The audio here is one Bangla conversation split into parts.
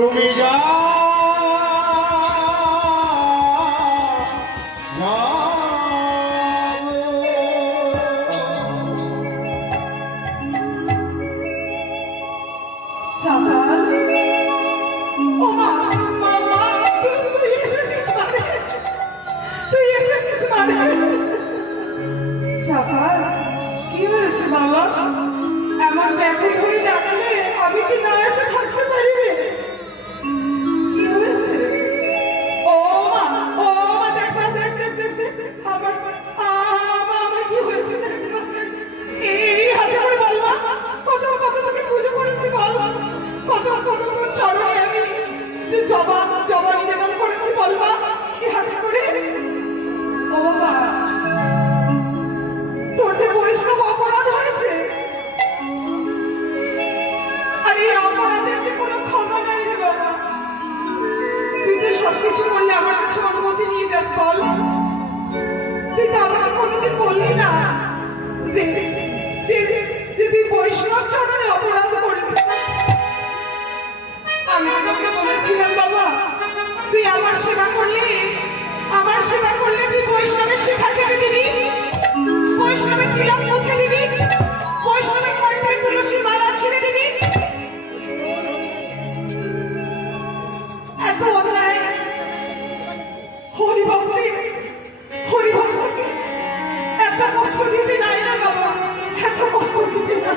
তুমি যা কি হয়েছে বাবা? এমন ব্যাকুল হয়ে ডাকলে আমি কি না এসে থাকতে পারি? কি হয়েছে? ও মা, ও মা, দেখ দেখ দেখ দেখ দেখ আমার আমার কি হয়েছে? এই হাতে করে বল মা, কত কত তোকে পুজো করেছি বল, কত কত চরণে আমি জবা জবা নিবেদন করেছি বল মা, কি হাতে করে। ও বাবা, তোর যে পরিশ্রম অপরাধ হয়েছে, আর এই অপরাধের যে কোনো ক্ষমা নাই রে বাবা। তুই তো সবকিছু করলে আমার কাছে অনুমতি নিয়ে যাস বল। তুই তো আমাকে কোনোদিন বললি না যে তুই বৈষ্ণব চরণে অপরাধ করবি। আমি তোকে বলেছিলাম বাবা, তুই আমার সেবা করলে তুই বৈষ্ণবের শিখা কেটে দিবি, বৈষ্ণবের তিলক মুছে দিবি, বৈষ্ণবের কণ্ঠে তুলসী মালা ছিঁড়ে দিবি। এত অন্যায় হরিভক্তকে এত কষ্ট দিতে নাই না বাবা, এত কষ্ট দিতে না।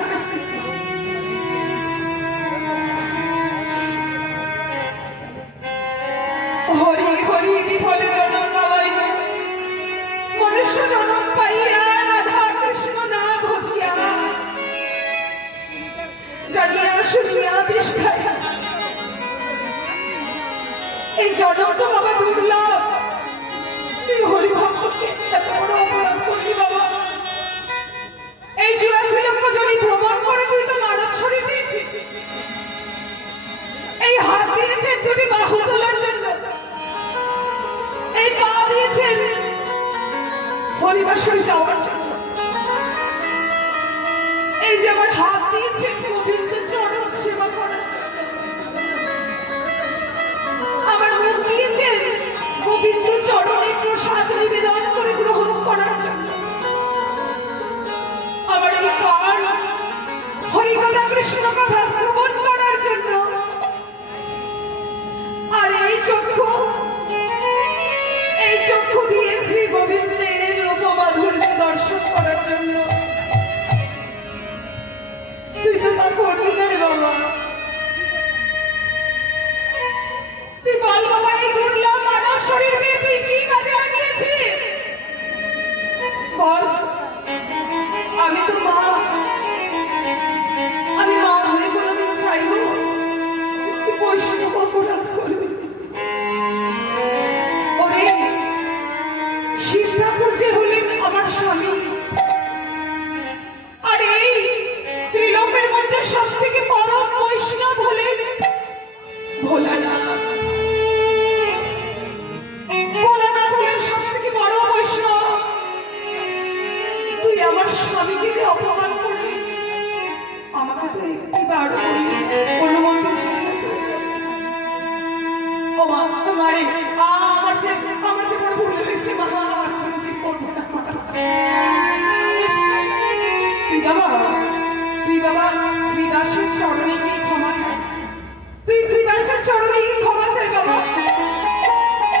হরি হরি বিফলে জনম গাওয়াই, মনুষ্য জনম পাইয়া রাধা কৃষ্ণ না ভজিয়া, জানিয়া শুনিয়া বিষ খাইয়া। এই জনম তো বাবা দুর্লভ, তুই হরিভক্তকে এত বড় অপরাধ করলি বাবা। এই 84 লক্ষ জনি ভ্রমণ করে তুই তো মানব শরীর দিয়েছিস। এই হাত দিয়েছেন দুটি বাহু তোলার জন্য, এই পা দিয়েছেন হরিবাসরে যাওয়ার জন্য, এই যে আমার হাত দিয়েছেন গোবিন্দ চরণ সেবা করার জন্য, আমার মুখ দিয়েছেন গোবিন্দ চরণে প্রসাদ নিবেদন করে গ্রহণ করার জন্য, আমার এই কান হরিকথা কৃষ্ণ কথা শ্রবণ করার জন্য, আর এই চক্ষু দিয়ে শ্রী গোবিন্দের উপমাধুর্য দর্শন করার জন্য। তুই তো তা করবি না রে বাবা। তুই বল বাবা, এই দুর্লভ মানব শরীরকে তুই কি কাজে লাগিয়েছিস বল। আমি তো মা, আমি মা হয়ে কোনোদিন চাইব বৈষ্ণব অপরাধ করবি। শিব ঠাকুর যে হলেন আমার স্বামী, আর এই ত্রিলোকের মধ্যে সব থেকে পরম বৈষ্ণব হলেন ভোলানাথ। ভোলানাথ হলেন সব থেকে বড় বৈষ্ণব। তুই আমার স্বামীকে যে অপমান করলি, আমাকে তো একটিবার অনুমোদন। ও মা, মারে আমার যে বড় ভুল হয়েছে মা, তুই বাবা শ্রীদাসের চরণে গিয়ে ক্ষমা চাই। তুই শ্রীদাসের চরণে গিয়ে ক্ষমা চাই বাবা।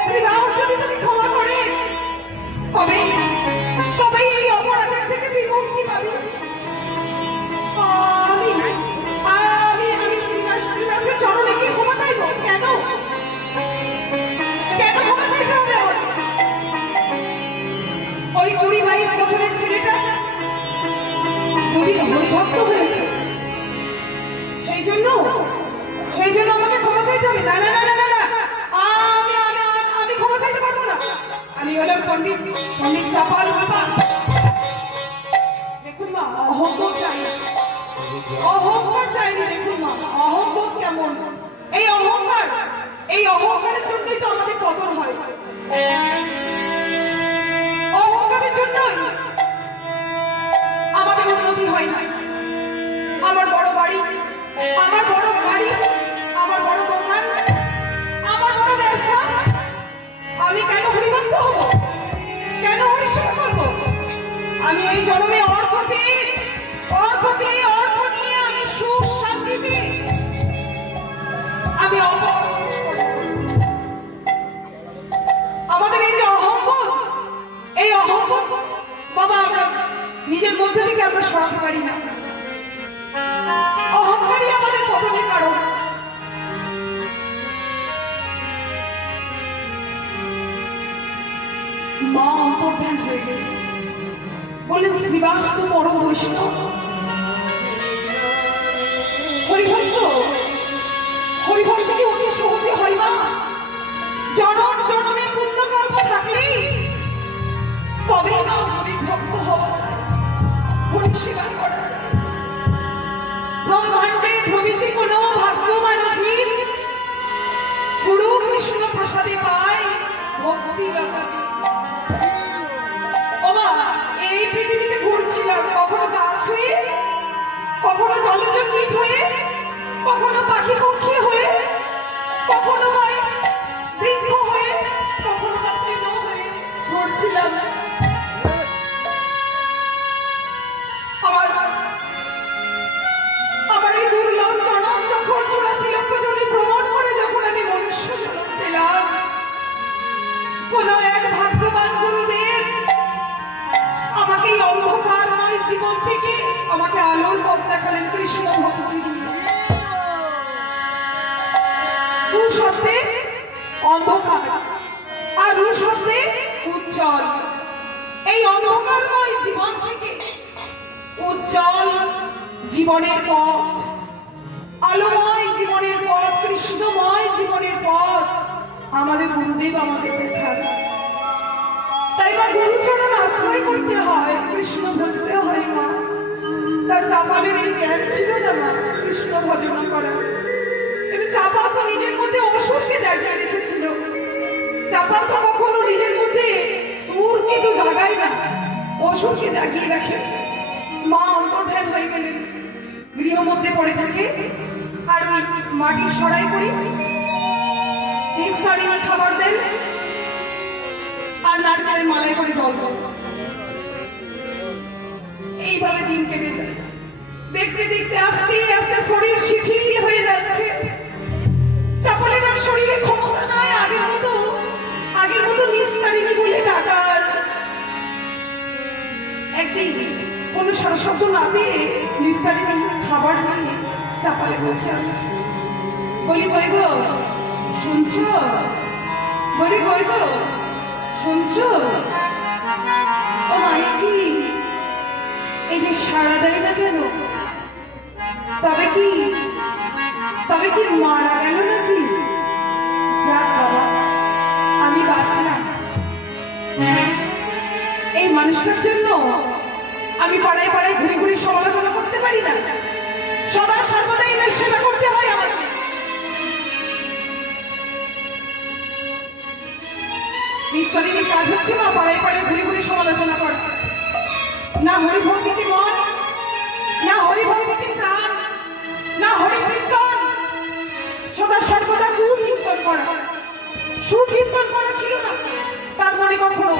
শ্রীদাস যদি তুমি ক্ষমা করে, তবে এই অপরাধের থেকে তুই মুক্তি পাবি। আমি শ্রীদাসের চরণে গিয়ে ক্ষমা চাইবো কেন? কেন ক্ষমা চাইতে হবে? ওই 22 বছরের ছেলেটা হরিভক্ত হয়েছে, সেই জন্য আমাকে ক্ষমা চাইতে হবে? না না না না না, আমি ক্ষমা চাইতে পারবো না। আমি হলাম পণ্ডিত চাপাল বাবা। দেখুন মা, অহংবোধ চাই না, অহংকার চাইনি। দেখুন মা, অহংবোধ কেমন? এই অহংকারের জন্যই তো আমাদের পতন হয়। অহংকারের জন্যই আমাদের উন্নতি হয় না। আমার বড় বাড়ি, আমার বড় দোকান, আমি এই জন্মে অর্থ পেয়ে অর্থ নিয়ে আমি সুখ শান্তিতে আমি আমাদের এই যে অহম্বোধ বাবা আমরা নিজের মধ্যে থেকে আমরা সরাতে পারি না। অহংকারই আমাদের পতনের কারণ। মা অন্তর্ধান হয়ে গেল, বললেন শ্রীবাস তো পরম বৈষ্ণব, হরিভক্ত কি অতি সহজে হয় মা? জনম জনমে পুণ্যকর্ম থাকলেই তবেই না হরিভক্ত হওয়া যায়, হরি সেবা করা যায়। ব্রহ্মাণ্ডে প্রভৃতি কোন ভাগ্যবান জীব গুরু কৃষ্ণ প্রসাদে পায় ভক্তি লতা। ওমা এই পৃথিবীতে ঘুরছিলাম, কখনো গাছ হয়ে, কখনো জলজ কীট হয়ে, কখনো পাখি পক্ষী হয়ে, কখনো বৃক্ষ হয়ে, কখনো বা তৃণ হয়ে ঘুরছিলাম। আমার এই দুর্লভ জনম যখন 84 লক্ষ জনে ভ্রমণ করে যখন আমি মনুষ্য জন্ম পেলাম, কোন এক ভাগ্যবান গুরুদেব আমাকে এই অন্ধকারময় জীবন থেকে আমাকে আলোর পথ দেখালেন কৃষ্ণ ভক্তি দিয়ে। দু শব্দে অন্ধকার আর দু শব্দে উজ্জ্বল। এই অন্ধকারময় জীবন থেকে উজ্জ্বল জীবনের পথ, আলোময় জীবনের পথ, কৃষ্ণময় জীবনের পথ আমাদের গুরুদেব আমাদের দেখান। তাই বা গুরুচরণ আশ্রয় করতে হয়, কৃষ্ণ ভজতে হয় না। তার চাপালের এই জ্ঞান ছিল না মা কৃষ্ণ ভজনা করা। কিন্তু চাপা তো নিজের মধ্যে অসুরকে জাগিয়ে রেখেছিল। চাপা তো কখনো নিজের মধ্যে সুরকে তো জাগায় না, অসুরকে জাগিয়ে রাখে। মা অন্তর্ধান হয়ে গেলেন, গৃহ মধ্যে পড়ে থাকে, আর ওই মাটির সরাই করি নিস্তারিণী খাবার দেন আর নারকেলের মালাই করে জল দেন। এইভাবে দিন কেটে যায়। দেখতে দেখতে আস্তে আস্তে শরীর শিথিল হয়ে যাচ্ছে। চাপলের আর শরীরে ক্ষমতা নাই আগের মতো নিস্তারিণী বলে ডাকার। একদিন কোনো সারা শব্দ না পেয়ে নিস্তারিণী খাবার নিয়ে চাপালে বসে আসছে। বলি কই গো শুনছো? বলি কই গো শুনছো? ও মানে কি এই যে সারা দেয় না কেন? তবে কি মারা গেল নাকি? যাক বাবা আমি বাঁচলাম। এই মানুষটার জন্য আমি পাড়ায় পাড়ায় ঘুরে ঘুরে সমালোচনা করতে পারি না। সদা সর্বদাই এদের সেবা করতে হয় আমাকে। নিস্তারিণীর কাজ হচ্ছে মা পাড়ায় পাড়ায় ঘুরে ঘুরে সমালোচনা করা। না হরিভক্তিতে মন, না হরিভক্তিতে প্রাণ, না হরিচিন্তন, সদা সর্বদা কুচিন্তন করা। সুচিন্তন করা ছিল না তার মনে কখনো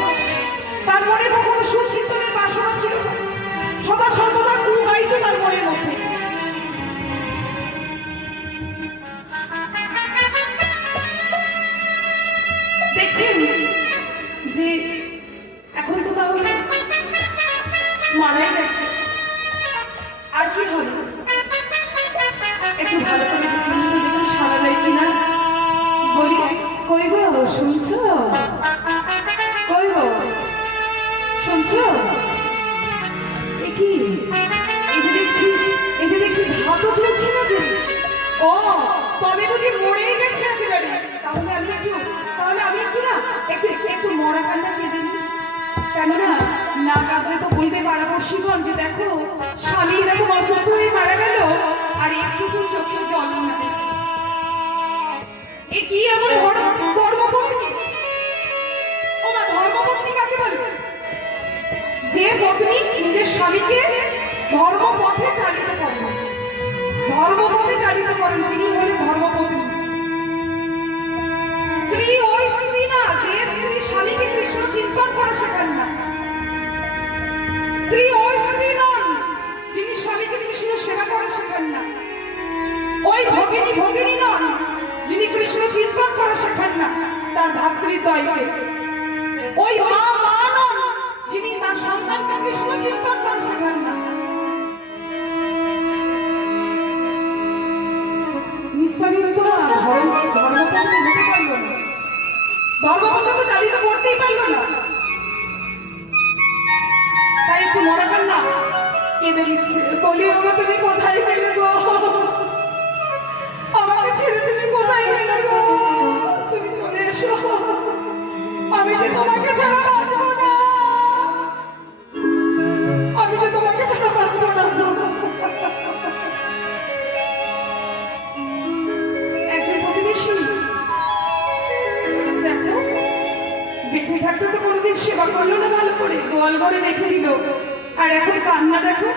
সুচিন্তনের বাসনা ছিল না। সদা সর্বদা কু গাইত তার মনের মধ্যে। দেখছেন যে এখন তো তাহলে মারাই গেছে, আর কি হবে? একটু ভালো করে দেখি সারা দেয় কিনা। বলি কই গো শুনছো? কই গো শুনছো? কি এই যে দেখছি ধাতু চলছে না যে। ও তবে বুঝি মরেই গেছে একেবারে। তাহলে আমি একটু না একটু মরা কান্না কেঁদে দিই। কেননা না কাঁদলে তো বলবে পাড়াপড়শিগণ যে দেখো স্বামী এরকম অসুস্থ হয়ে মারা গেল আর একটু চোখে জল না। এ কি এমন ধর্মপত্নী? ও মা ধর্মপত্নী কাকে বলে? যে পত্নী নিজের স্বামীকে ধর্মপথে চালিত করেন, তিনি হলেন ধর্মপত্নী। স্ত্রী ওই স্ত্রী না যে স্ত্রী স্বামীকে কৃষ্ণ চিন্তন করে শেখান না। স্ত্রী ওই স্ত্রী নন যিনি স্বামীকে কৃষ্ণের সেবা করে শেখান না, ওই ভগিনী ভগিনী নন যিনি কৃষ্ণ চিন্তন করে শেখান না তার ভাতৃদ্বয়কে, ওই মা মা নন যিনি তার সন্তানকে কৃষ্ণ চিন্তন করে শেখান না। ধর্মপথে তো চালিত করতেই পারলো না, তাই একটু মনে কর না কেঁদে দিচ্ছে, বলি ওগো তুমি কোথায় গেলে গো, আমাকে ছেড়ে তুমি কোথায় গেলে গো, তুমি চলে এসো, আমি যে তোমাকে ছাড়া বাঁচবো না, আমি যে তোমাকে ছাড়া বাঁচবো না। একজন প্রতিবেশী দেখো বেঁচে থাকতে তো কোনোদিন সেবা করলো না ভালো করে, গোয়াল ঘরে রেখে দিল, আর এখন কান্না দেখো।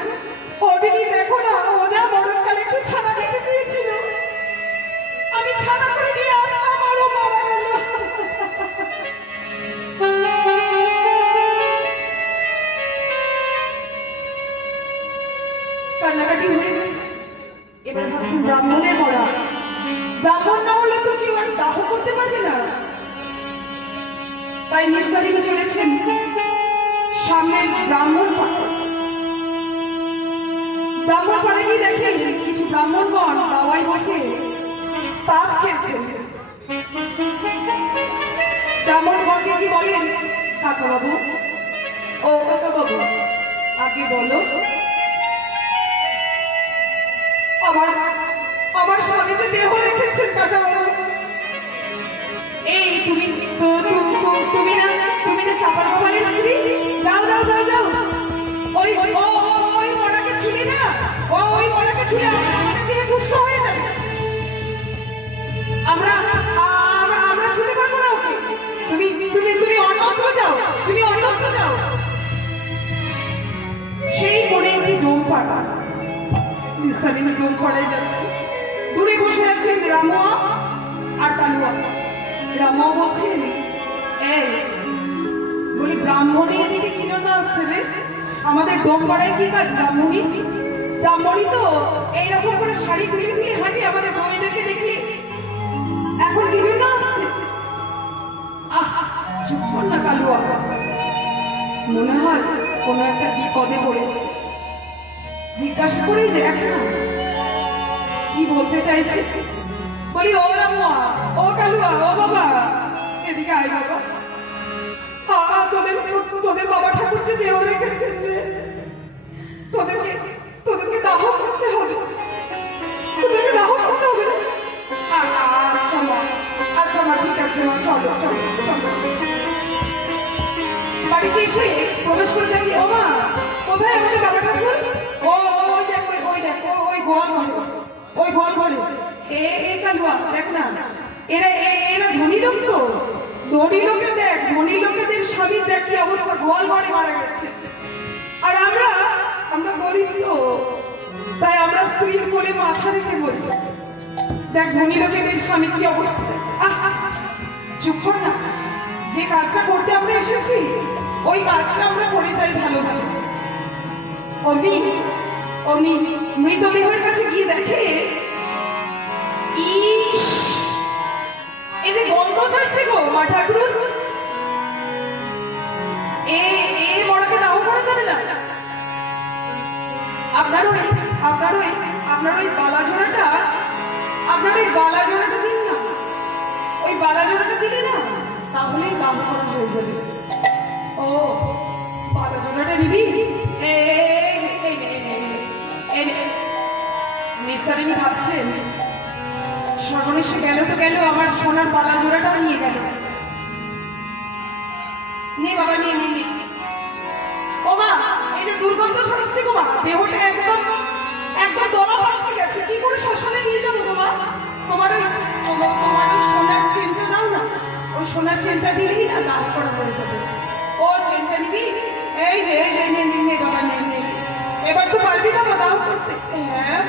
ওদিনই দেখো না ওরা মরণকালে একটু ছানা খেতে চেয়েছিল, আমি ছানা করে দিয়ে আসলাম আরো মারা গেল। কান্নাকাটি হয়ে গেছে, এবার ভাবছেন ব্রাহ্মণের মরা, ব্রাহ্মণ না হলে তো কেউ আর দাহ করতে পারবে না, তাই নিস্তারিত চলেছেন সামনে ব্রাহ্মণ পাড়া। ব্রাহ্মণ পাড়ে গিয়ে দেখেন কিছু ব্রাহ্মণগণ দাওয়ায় বসে তাস খেলছেন। ব্রাহ্মণগণকে কি বলেন, কাকা বাবু, ও কাকা বাবু আগে বলো, আমার আমার স্বামীতে দেহ রেখেছেন কাকা বাবু। এই তুমি তুমি না চাপার বাবার স্ত্রী, যাও যাও যাও যাও, ওই ওই মরাকে ছুলে না, ওই মরাকে ছুলে আমাদের দিয়ে সুস্থ হয়ে যাবে, আমরা আমরা ছুতে পারবো না ওকে, তুমি তুমি তুমি অন্যত্র যাও, তুমি অন্যত্র যাও। সেই মনে একটি ডোম পাড়া, নিস্তারিত ডোম পাড়ায় যাচ্ছে, দূরে বসে আছেন রামুয়া আর কালুয়া। রামুয়া বলছেন, এই বলি ব্রাহ্মণী এদিকে কি জন্য আসছে রে, আমাদের ডোম পাড়ায় কি কাজ ব্রাহ্মণী, ব্রাহ্মণী তো এইরকম করে শাড়ি তুলে দিয়ে হাঁটি আমাদের বউদেরকে দেখলি, এখন কি জন্য আসছে? আহ চুপ কর না কালুয়া, মনে হয় কোনো একটা বিপদে পড়েছে, জিজ্ঞাসা করে দেখ না কি বলতে চাইছে। বলি ও রামুয়া, ও কালুয়া, ও বাবা এদিকে আয় বাবা, তোদের বাবা ঠাকুর যে দেহ রেখেছে যে তোদেরকে দাহ করতে হবে, তোদেরকে দাহ করতে হবে। আচ্ছা মা ঠিক আছে মা, চলো চলো চলো। বাড়িতে এসে প্রবেশ করে দেখি, ও মা কোথায় আমাদের বাবা ঠাকুর, ওই দেখো ওই দেখো ওই গোয়াল ঘরে, ওই গোয়াল ঘরে। এ কালুয়া দেখ না, এরা ধনী লোক তো, ধনী লোকে দেখ, ধনী লোকেদের স্বামী দেখ কি অবস্থা, গোয়াল ঘরে মারা গেছে, আর আমরা গরিব তো, তাই আমরা স্ত্রীর কোলে মাথা রেখে বলি, দেখ ধনী লোকেদের স্বামী কি অবস্থা। চুপ কর না, যে কাজটা করতে আমরা এসেছি ওই কাজটা আমরা করে যাই ভালো ভালো। অমনি মৃতদেহের কাছে গিয়ে দেখে, ইস এই যে গন্ধ ছাড়ছে গো মা ঠাকুর, এ মরাকে দাহ করা যাবে না, আপনার ওই বালা জোড়াটা দিন না, ওই বালা জোড়াটা দিলে না তাহলেই দাহ করা হয়ে যাবে। ও বালা জোড়াটা নিবি, নিস্তারিণী ভাবছেন সর্বনেশে গেল তো গেল, আমার সোনার বালা জোড়াটাও নিয়ে গেল, নে বাবা নিয়ে নে। ও মা এই যে দুর্গন্ধ ছড়াচ্ছে গো মা, দেহটা একদম দলা পাল্টে গেছে, কি করে শ্মশানে নিয়ে যাবো গো মা, তোমার ওই সোনার চেনটা দাও না, ওই সোনার চেনটা দিলেই না দাহ করা হয়ে যাবে। ও চেনটা নিবি, এই যে নে বাবা নে, এবার তো পারবি বাবা দাহ করতে। হ্যাঁ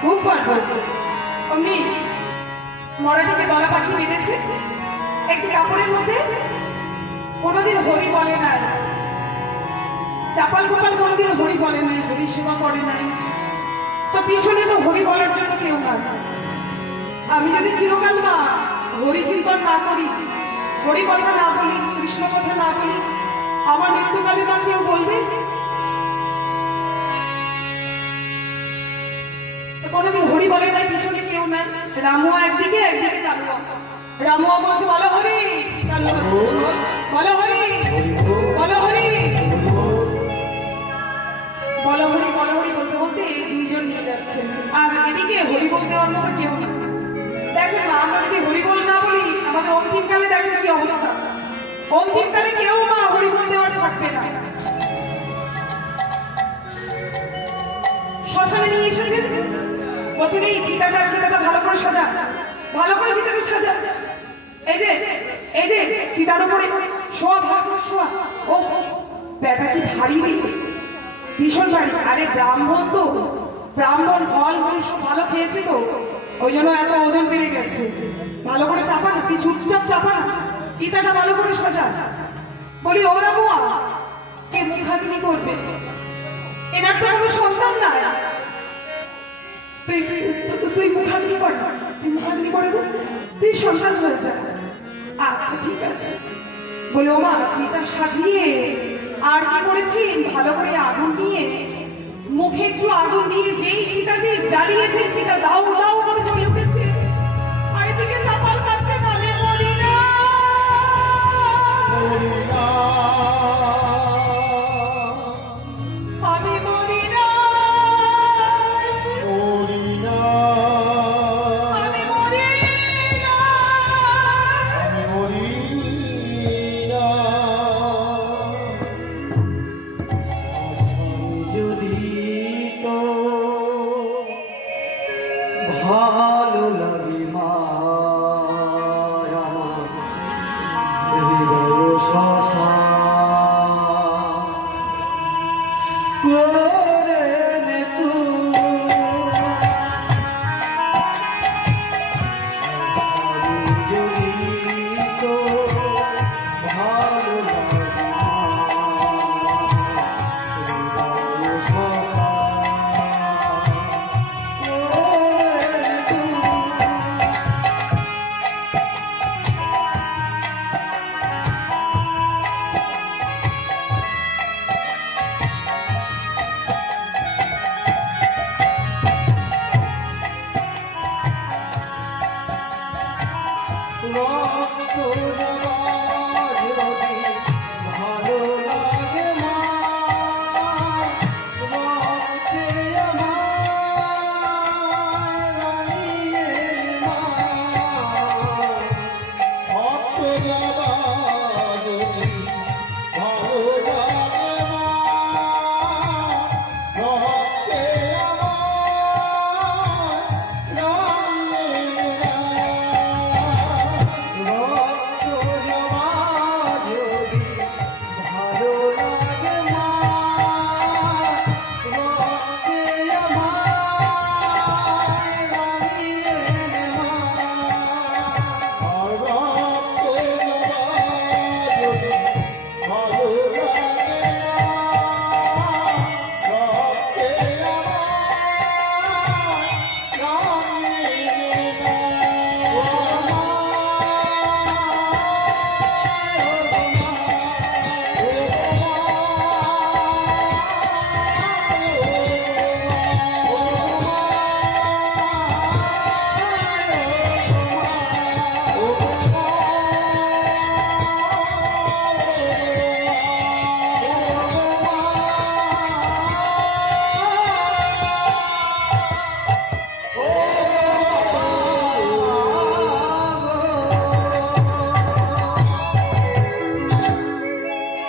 খুব পারবো। অমনি মরাটিকে দলা পাখি বেঁধেছে একটি কাপড়ের মধ্যে, কোনোদিন হরি বলে না, চাপাল গোপাল কোনোদিন হরি বলে নাই, হরি সেবা করে নাই, তো পিছনে তো হরি বলার জন্য কেউ না। আমি যদি চিরকাল মা হরি চিন্তন না করি, হরি কথা না বলি, কৃষ্ণ কথা না বলি, আমার মৃত্যুকালে মা কেউ বলবে? কোনোদিন হরি বলে নাই, পিছনে কেউ নাই। রামুয়া একদিকে, একদিকে কালুয়া। রামুয়া বলছে বলো হরি, কালুয়া বলো হরি, বলো হরি, বলো হরি, বলো হরি বলতে বলতে দুইজন নিয়ে যাচ্ছে। আর এদিকে হরি বলতে অন্য কেউ না। দেখেন মা, আমরা যদি হরি বল না বলি, আমাদের অন্তিমকালে দেখেন কি অবস্থা। অন্তিমকালে কেউ মা হরি বলতে আর থাকবে না। শ্মশানে নিয়ে এসেছেন, বলছেন এই চিতাটা ভালো করে সাজা, ভালো করে চিতাকে সাজা। এই যে এই যে চিতার উপরে শোয়া, ভালো করে শোয়া। ও ব্যাটা কি ভারী, ভীষণ ভারী। আরে ব্রাহ্মণ তো, ব্রাহ্মণ ফল মূল সব ভালো খেয়েছি তো, ওই জন্য এত ওজন বেড়ে গেছে। ভালো করে চাপা না, তুই চুপচাপ চাপা না, চিতাটা ভালো করে সাজা। বলি ও রামুয়া, কে মুখাগ্নি করবে? এনার তো কোনো সন্তান নাই, তুই মুখাগ্নি কর, তুই মুখাগ্নি করবো, তুই সন্তান হয়ে যা। আচ্ছা ঠিক আছে। বলে ও মা, চিতা সাজিয়ে আর কি করেছি, ভালো করে আগুন নিয়ে, মুখে একটু আগুন দিয়ে যেই চিতাকে জ্বালিয়েছে, চিতা দাও